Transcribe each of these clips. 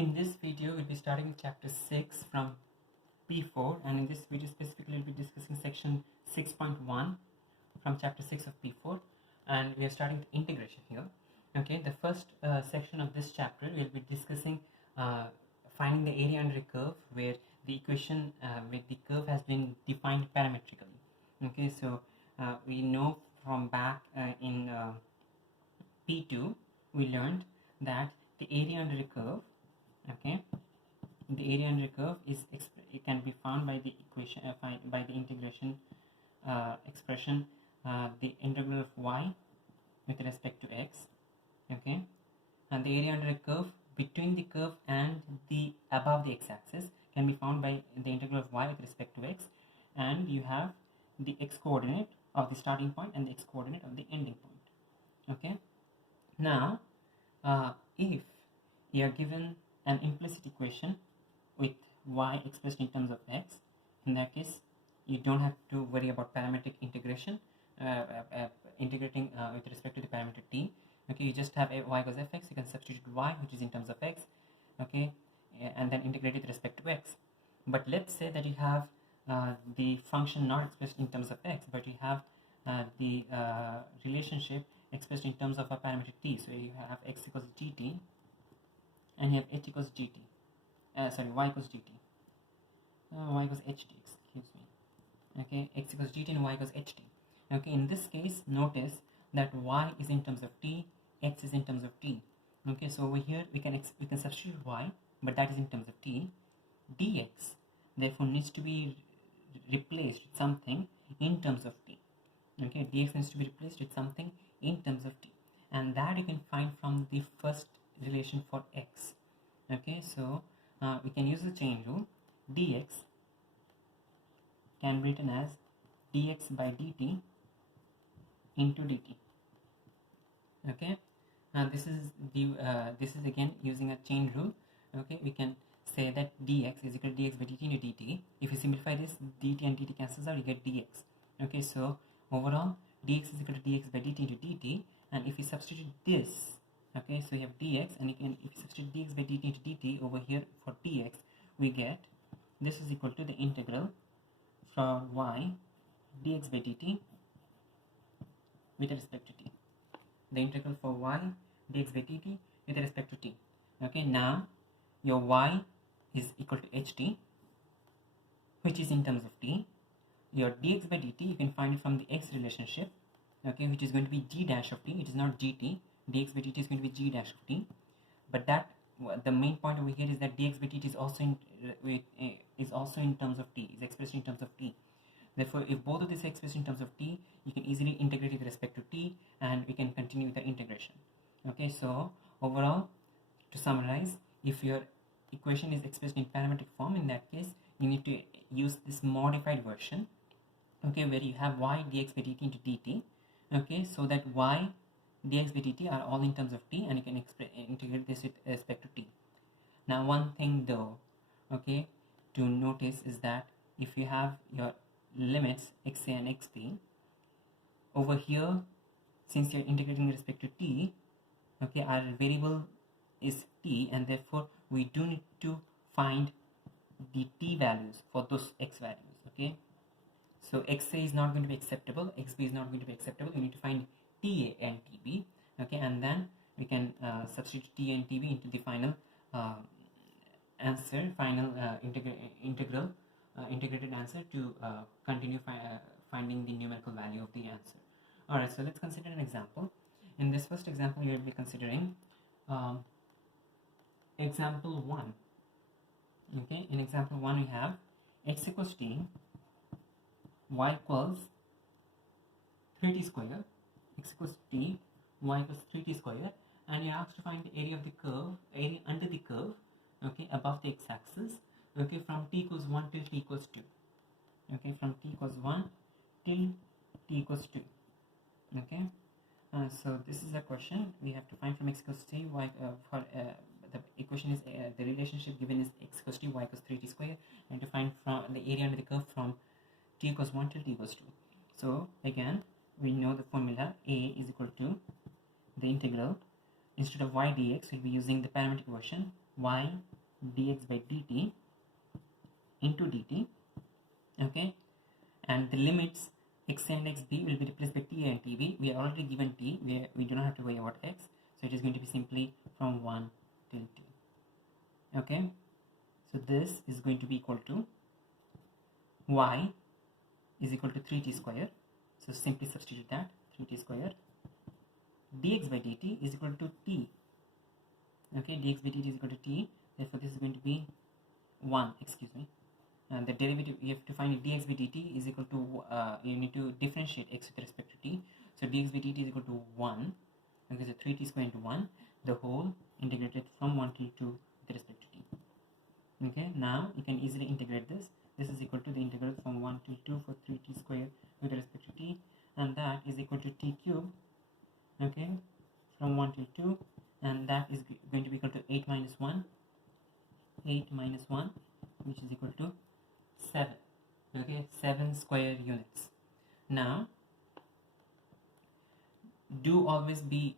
In this video, we'll be starting with chapter 6 from P4, and in this video specifically we'll be discussing section 6.1 from chapter 6 of P4, and we are starting with integration here. Okay, the first section of this chapter we'll be discussing finding the area under a curve where the equation with the curve has been defined parametrically. Okay, so we know from back in P2 we learned that the area under a curve, okay, the area under a curve is it can be found by the equation by the integration expression, the integral of y with respect to x, okay, and the area under a curve between the curve and the above the x-axis can be found by the integral of y with respect to x, and you have the x coordinate of the starting point and the x coordinate of the ending point. Okay, now if you are given an implicit equation with y expressed in terms of x, in that case you don't have to worry about parametric integration, integrating with respect to the parameter t. Okay, you just have y equals fx, you can substitute y which is in terms of x, okay, and then integrate with respect to x. But let's say that you have the function not expressed in terms of x, but you have the relationship expressed in terms of a parameter t. So you have x equals gt and you have h equals gt, y equals gt, y equals ht, excuse me. Okay, x equals gt and y equals ht. Okay, in this case notice that y is in terms of t, x is in terms of t. Okay, so over here we can substitute y, but that is in terms of t. Dx therefore needs to be replaced with something in terms of t. Okay, dx needs to be replaced with something in terms of t, and that you can find from the first relation for x. Okay, so we can use the chain rule. Dx can be written as dx by dt into dt. Okay, and this is again using a chain rule. Okay, we can say that dx is equal to dx by dt into dt. If you simplify this, dt and dt cancels out, you get dx. Okay, so overall dx is equal to dx by dt into dt, and if you substitute this, okay, so you have dx, and if you substitute dx by dt into dt over here for dx, we get this is equal to the integral for y dx by dt with respect to t, the integral for y dx by dt with respect to t. Okay, now your y is equal to ht, which is in terms of t. Your dx by dt you can find it from the x relationship, okay, which is going to be g dash of t. It is not gt. Dx by dt is going to be g dash of t, but that the main point over here is that dx by dt is also in terms of t, is expressed in terms of t. Therefore, if both of these are expressed in terms of t, you can easily integrate with respect to t, and we can continue with the integration. Okay, so overall, to summarize, if your equation is expressed in parametric form, in that case you need to use this modified version, okay, where you have y dx by dt into dt, okay, so that y dx by dt are all in terms of t, and you can integrate this with respect to t. Now one thing though, okay, to notice is that if you have your limits xa and xp over here, since you're integrating with respect to t, okay, our variable is t, and therefore we do need to find the t values for those x values. Okay, so xa is not going to be acceptable, xb is not going to be acceptable. You need to find ta and tb, okay, and then we can substitute t and tb into the final answer, final integrated answer to continue finding the numerical value of the answer. Alright, so let's consider an example. In this first example, we will be considering example 1. Okay, in example 1 we have x equals t, y equals 3t square, x equals t, y equals 3t square, and you're asked to find the area of the curve, area under the curve, okay, above the x-axis, okay, from t equals 1 till t equals 2. Okay, from t equals 1 till t equals 2. Okay, so this is a question we have to find from x equals t, y for the equation is the relationship given is x equals t, y equals 3t square, and to find from the area under the curve from t equals 1 till t equals 2. So again we know the formula. A is equal to the integral, instead of y dx we'll be using the parametric version, y dx by dt into dt, okay, and the limits x and xb will be replaced by t and tb. We are already given t, we do not have to worry about x, so it is going to be simply from 1 till t. Okay, so this is going to be equal to y is equal to 3t square, so simply substitute that 3t square, dx by dt is equal to t, okay, dx by dt is equal to t, therefore this is going to be 1, excuse me, and the derivative you have to find dx by dt is equal to you need to differentiate x with respect to t, so dx by dt is equal to 1, okay, so 3t square into 1, the whole integrated from 1 till 2 with respect to t. Okay, now you can easily integrate this. This is equal to the integral from 1 till 2 for 3t square with respect to t, and that is equal to t cube, okay, from 1 till 2, and that is going to be equal to 8 minus 1, which is equal to 7, okay, 7 square units. Now do always be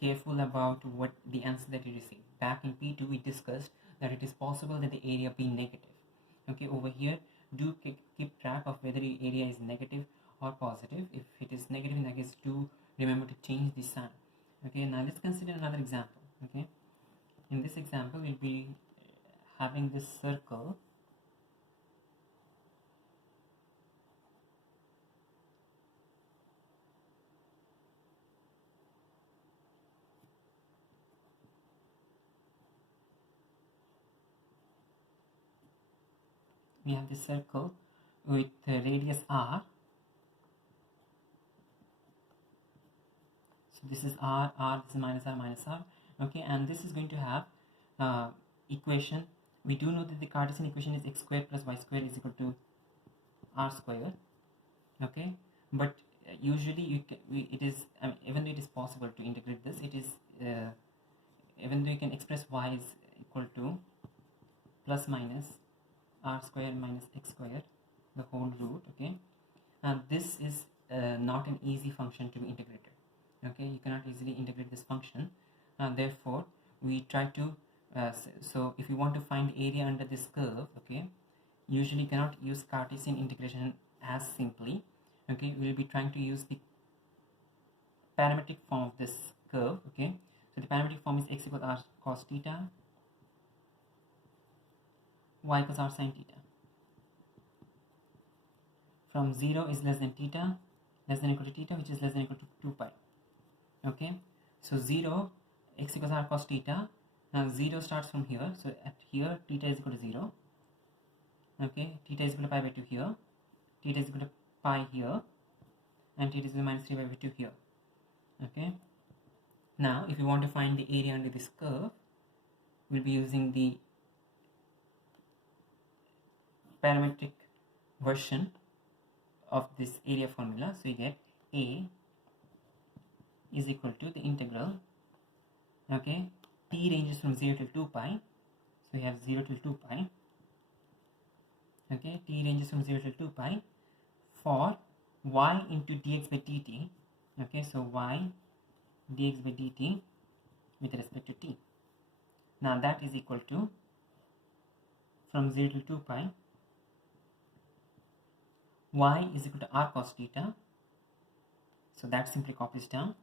careful about what the answer that you receive. Back in P2 we discussed that it is possible that the area be negative. Okay, over here do keep track of whether the area is negative or positive. If it is negative, in that case do remember to change the sign. Okay, now let's consider another example. Okay, in this example we'll be having this circle. We have this circle with radius r. So this is r, this is minus r, okay, and this is going to have equation. We do know that the Cartesian equation is x square plus y square is equal to r square, okay, but usually it is, even though it is possible to integrate this, it is even though you can express y is equal to plus minus r square minus x square, the whole root, okay, and this is not an easy function to be integrated. Okay, you cannot easily integrate this function, and therefore we try to so if you want to find area under this curve, okay, usually you cannot use Cartesian integration as simply. Okay, we will be trying to use the parametric form of this curve. Okay, so the parametric form is x equals r cos theta, y equals r sin theta. From 0 is less than theta, less than equal to theta, which is less than equal to 2 pi. Okay, so 0, x equals r cos theta. Now 0 starts from here, so at here theta is equal to 0. Okay, theta is equal to pi by 2 here, theta is equal to pi here, and theta is equal to minus 3 pi by 2 here. Okay, now if you want to find the area under this curve, we'll be using the parametric version of this area formula. So you get a is equal to the integral, okay, t ranges from 0 till 2 pi, so we have 0 till 2 pi, okay, t ranges from 0 till 2 pi for y into dx by dt, okay, so y dx by dt with respect to t. Now that is equal to from 0 till 2 pi y is equal to r cos theta, so that simply copies down.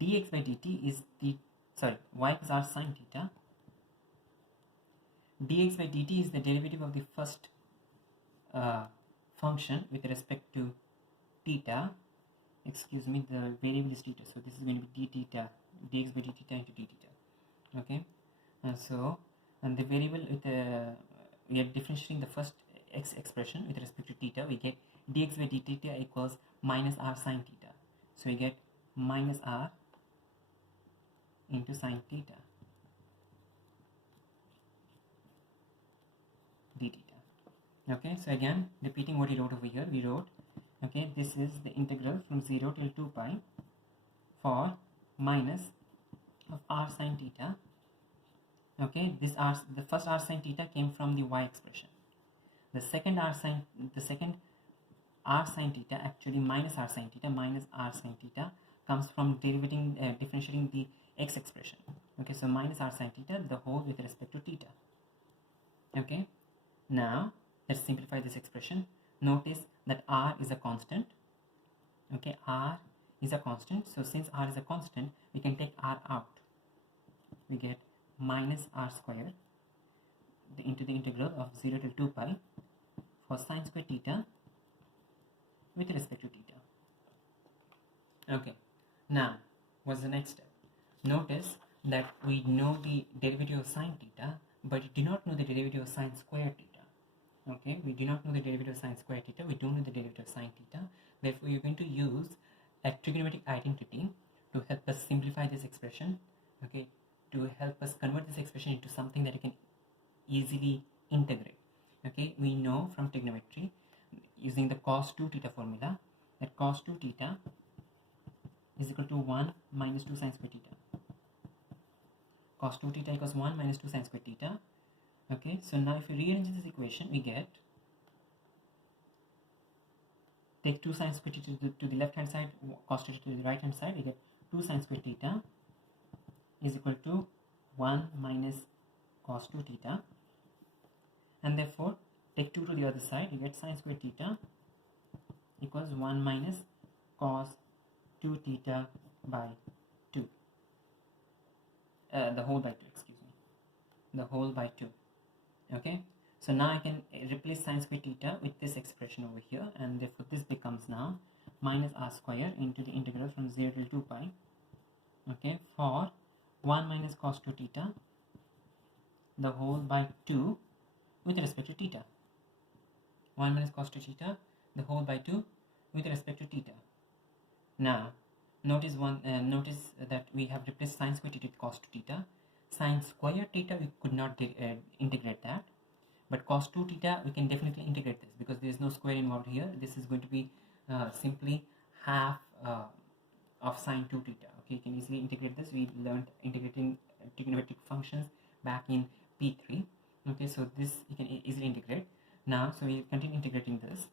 Dx by dt is the, sorry, y equals r sin theta. Dx by dt is the derivative of the first function with respect to theta. Excuse me, the variable is theta, so this is going to be d theta, dx by d theta into d theta. Okay, and so, and the variable with we are differentiating the first x expression with respect to theta. We get dx by d theta equals minus r sin theta, so we get minus r into sin theta d theta. Okay, so again repeating what we wrote over here, we wrote, okay, this is the integral from 0 till 2 pi for minus of r sin theta. Okay, this r, the first r sin theta came from the y expression. The second r sin theta, actually minus r sin theta comes from differentiating the x expression. Okay, so minus r sine theta, the whole with respect to theta. Okay, now let's simplify this expression. Notice that r is a constant. Okay, r is a constant, so since r is a constant, we can take r out. We get minus r square into the integral of 0 to 2 pi for sine square theta with respect to theta. Okay, now what's the next step? Notice that we know the derivative of sine theta, but we do not know the derivative of sine square theta. Okay, we do not know the derivative of sine square theta, we don't know the derivative of sine theta. Therefore, you're going to use a trigonometric identity to help us simplify this expression. Okay, to help us convert this expression into something that you can easily integrate. Okay, we know from trigonometry using the cos 2 theta formula that cos 2 theta is equal to 1 minus 2 sine square theta. Cos 2 theta equals 1 minus 2 sine square theta. Okay, so now if you rearrange this equation, we get, take 2 sine square theta to the left hand side, cos theta to the right hand side, we get 2 sine square theta is equal to 1 minus cos 2 theta, and therefore take 2 to the other side, you get sine square theta equals 1 minus cos 2 theta by 2, the whole by 2, excuse me, the whole by 2. Okay, so now I can replace sine square theta with this expression over here, and therefore this becomes now minus r square into the integral from 0 to 2 pi, okay, for 1 minus cos 2 theta the whole by 2 with respect to theta. 1 minus cos 2 theta the whole by 2 with respect to theta. Now notice that we have replaced sine square theta with cos 2 theta. Sine square theta we could not integrate that, but cos 2 theta we can definitely integrate this because there is no square involved here. This is going to be simply half of sine 2 theta. Okay, you can easily integrate this. We learned integrating trigonometric functions back in P3. Okay, so this you can easily integrate. Now, so we continue integrating this.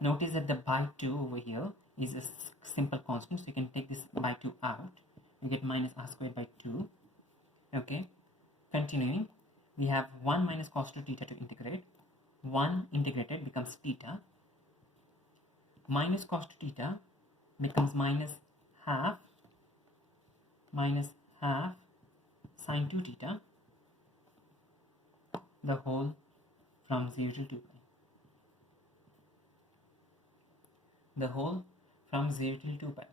Notice that the by 2 over here is a simple constant, so you can take this by 2 out. You get minus r squared by 2. Okay, continuing, we have 1 minus cos 2 theta to integrate. 1 integrated becomes theta. Minus cos 2 theta becomes minus half sine 2 theta the whole from 0 to 2 pi. The whole from 0 to 2 pi.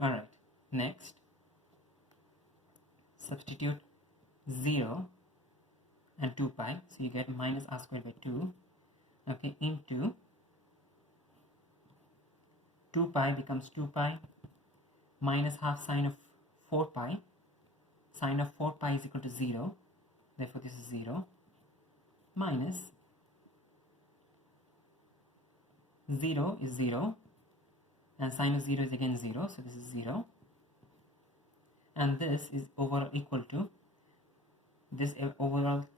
Alright, next substitute 0 and 2 pi, so you get minus r squared by 2, okay, into 2 pi becomes 2 pi minus half sine of 4 pi. Sine of 4 pi is equal to 0, therefore this is 0, minus 0 is 0 and sine of 0 is again 0, so this is 0, and this is overall equal to this overall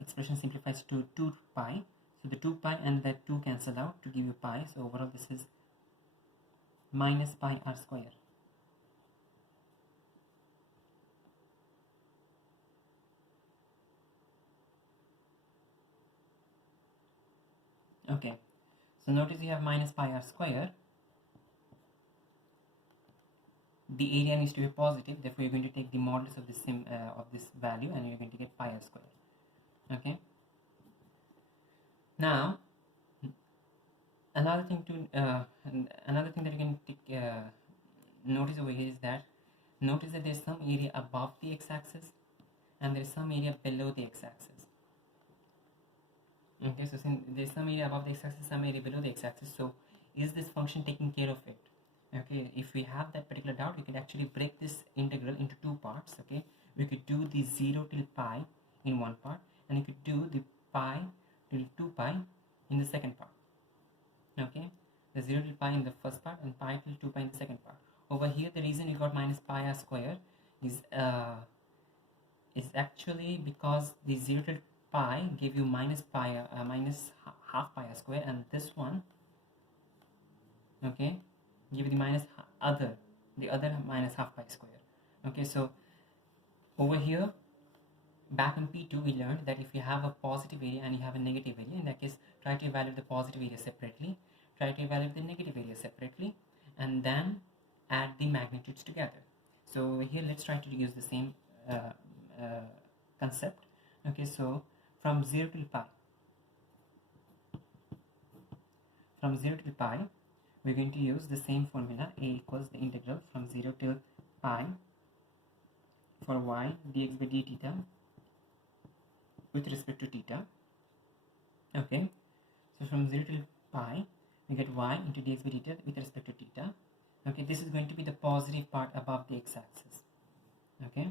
expression simplifies to 2 pi, so the 2 pi and the 2 cancel out to give you pi, so overall this is minus pi r square. Okay, so notice you have minus pi r square. The area needs to be positive, therefore you're going to take the modulus of this value and you're going to get pi r square. Okay, now another thing that you can take, notice over here is that notice that there's some area above the x-axis and there's some area below the x-axis. Okay, so since there's some area above the x-axis, some area below the x-axis, so is this function taking care of it? Okay, if we have that particular doubt, we could actually break this integral into two parts. Okay, we could do the 0 till pi in one part, and you could do the pi till 2 pi in the second part. Okay, the 0 till pi in the first part and pi till 2 pi in the second part. Over here, the reason we got minus pi r square is actually because the 0 till pi gave you minus half pi r square, and this one, okay, give you the other minus half pi square. Okay, so over here, back in P2, we learned that if you have a positive area and you have a negative area, in that case, try to evaluate the positive area separately, try to evaluate the negative area separately, and then add the magnitudes together. So over here, let's try to use the same concept. Okay, so from 0 till pi, we're going to use the same formula. A equals the integral from 0 till pi for y dx by d theta with respect to theta. Okay, so from 0 till pi, we get y into dx by theta with respect to theta. Okay, this is going to be the positive part above the x-axis. Okay,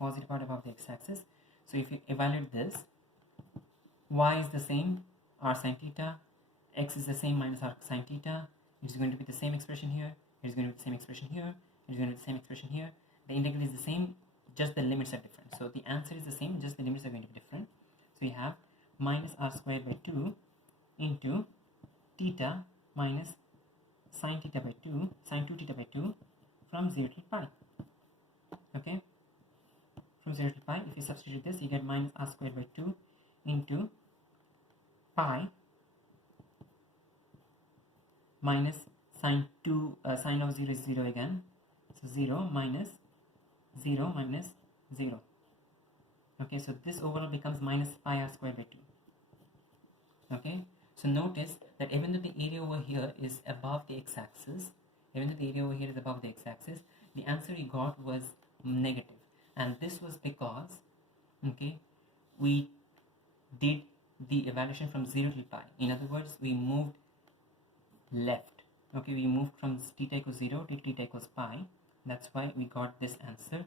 positive part above the x-axis. So if you evaluate this, y is the same r sine theta, x is the same minus r sine theta. It's going to be the same expression here. It's going to be the same expression here. It's going to be the same expression here. The integral is the same, just the limits are different. So the answer is the same, just the limits are going to be different. So we have minus r squared by 2 into theta minus sine theta by 2, sine 2 theta by 2 from 0 to pi. Okay, from 0 to pi, if you substitute this, you get minus r squared by 2 into pi minus sine 2, sine of 0 is 0 again. So 0 minus 0 minus 0. Okay, so this overall becomes minus pi r squared by 2. Okay, so notice that even though the area over here is above the x-axis, the answer we got was negative. And this was because, okay, we did the evaluation from 0 to pi. In other words, we moved left. Okay, we moved from theta equals 0 to theta equals pi. That's why we got this answer.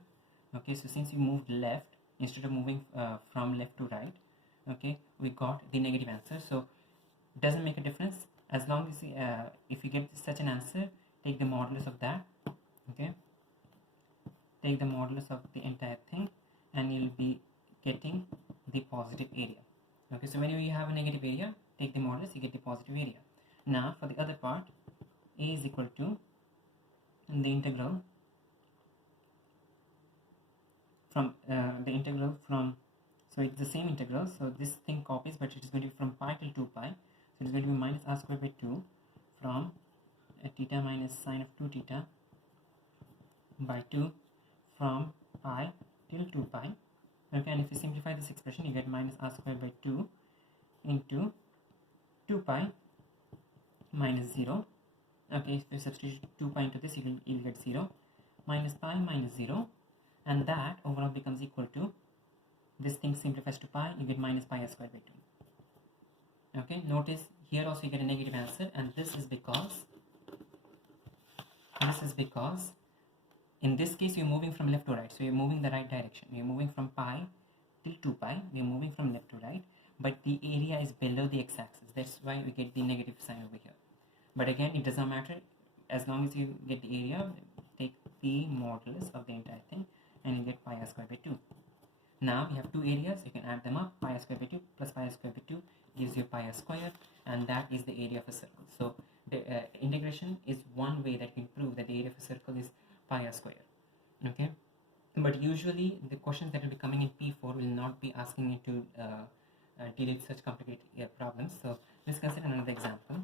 Okay, so since we moved left instead of moving from left to right, okay, we got the negative answer. So it doesn't make a difference as long as if you get such an answer, take the modulus of that. Okay, take the modulus of the entire thing and you'll be getting the positive area. Okay, so whenever you have a negative area, take the modulus, you get the positive area. Now for the other part, a is equal to the integral from so it's the same integral, so this thing copies, but it is going to be from pi till 2 pi, so it's going to be minus r squared by 2 from theta minus sine of 2 theta by 2 from pi till 2 pi. Okay, and if you simplify this expression, you get minus r squared by 2 into 2 pi minus 0. Okay, if you substitute 2 pi into this, you'll get 0 minus pi minus 0, and that overall becomes equal to, this thing simplifies to pi, you get minus pi r squared by 2. Okay, notice here also you get a negative answer, and this is because in this case you're moving from left to right, so you're moving the right direction. You're moving from pi till 2 pi, we're moving from left to right, but the area is below the x-axis. That's why we get the negative sign over here. But again, it does not matter, as long as you get the area, take the modulus of the entire thing and you get pi r squared by 2. Now you have two areas, you can add them up. Pi r squared by 2 plus pi r squared by 2 gives you pi r squared, and that is the area of a circle. So the integration is one way that you can prove that the area of a circle is pi r squared. Okay, but usually the questions that will be coming in P4 will not be asking you to deal with such complicated problems. So let's consider another example.